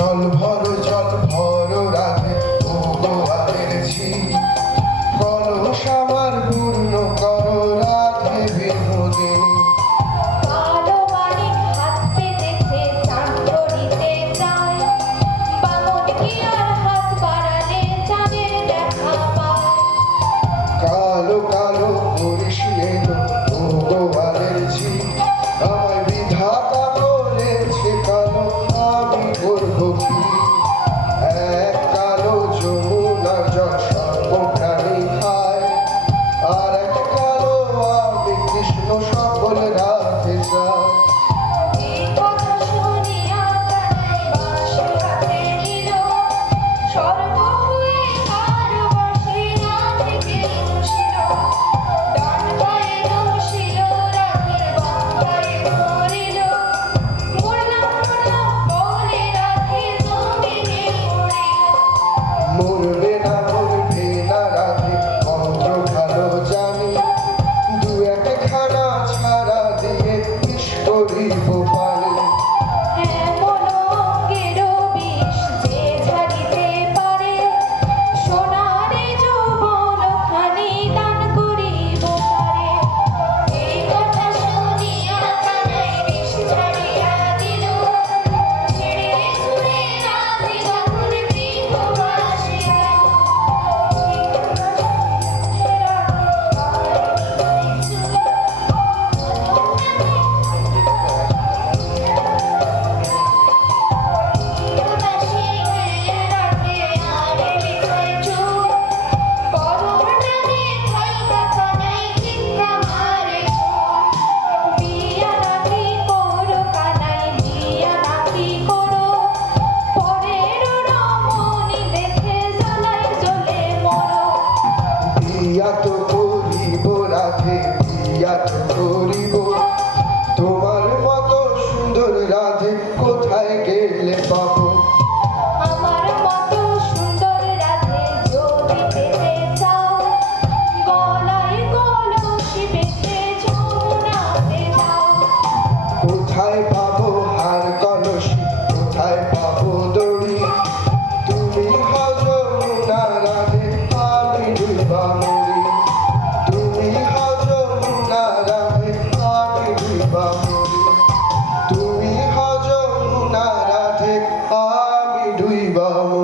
জল ভর রাধে ও গো আনেছি কলস আমার পূর্ণ করো রাধে বিনোদিনী। কালো মানিক হাত পেতেছে চাঁদ ধরিতে চায়, বামন কি আর হাত বাড়ালে চাঁদের দেখা পায়। কালো কালো করিস এলো ও গো আনেছি আমায় বিধাতা করেছে কালো আমি করবো কি। এক কালো যমুনা জল সর্বপ্রাণী খায়, আর এক কালো আমি কৃষ্ণ সকল রাধে চায়। এই কথা শুনিয়া কানাই বাঁশি হাতে নিল, স্বর্গ হয়ে তার বাঁশি রাধিকে বসিল। ডান পায়ে বসিল রাধের বাম পায়ে ধরিল, মরলাম মরলাম বলে রাধে জমিনে পড়িল। মরবে না রাধে মন্ত্র ভালো জানি, দু একখানা ছাড়া দিয়ে বিষ করিব পানি। এমন অঙ্গেরও বিষ যে ঝাড়িতে পারে, সোনারে যৌবনখানি দান করিব তারে। এই কথা শুনিয়া কানাই বিষ ছাড়িয়া দিল, ছেড়ে ছুড়ে রাধে যখন গৃহবাসী গেল। বিয়া তো করিব রাধে বিয়া তো করিব, তোমার মতো সুন্দর রাধে কোথায় গেলে পাবো। আমার মতো সুন্দর রাধে যদি পেতে চাও, গলায় কলসি বেঁধে যমুনাতে যাও। কোথায় পাবো হার কলসি কোথায় পাবো দড়ি, তুমি হও যমুনা রাধে আমি ডুবা মরি। তুমি হও যমুনা রাধে আমি ডুবা মরি, তুমি হও যমুনা রাধে আমি ডুবা মরি।